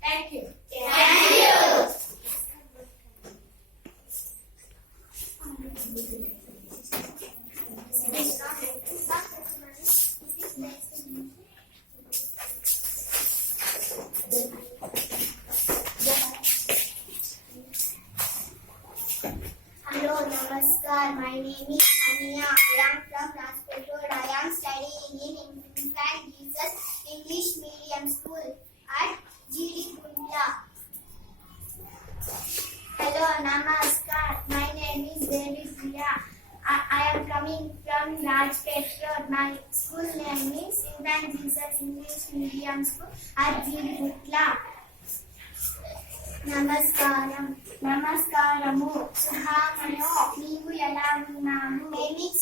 Thank you. Hello, Namaskar. My name is Hania. I am from Rajkot. I am studying in Infant Jesus English Medium School at GD Kundla. Hello, Namaskar. My name is David Priya. I am coming from Rajkot. My school name is Infant Jesus English Medium School at GD Kundla. నమస్కారము సుహామనో నీవు ఎలా ఉన్నాను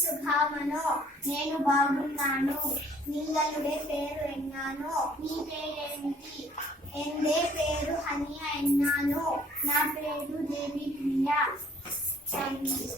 సుహామనో నేను బాగున్నాను నీలలుడే పేరు ఎన్నాను నీ పేరేమిటి ఎందే పేరు హనియా ఎన్నాను నా పేరు దేవి ప్రియా. Thank you.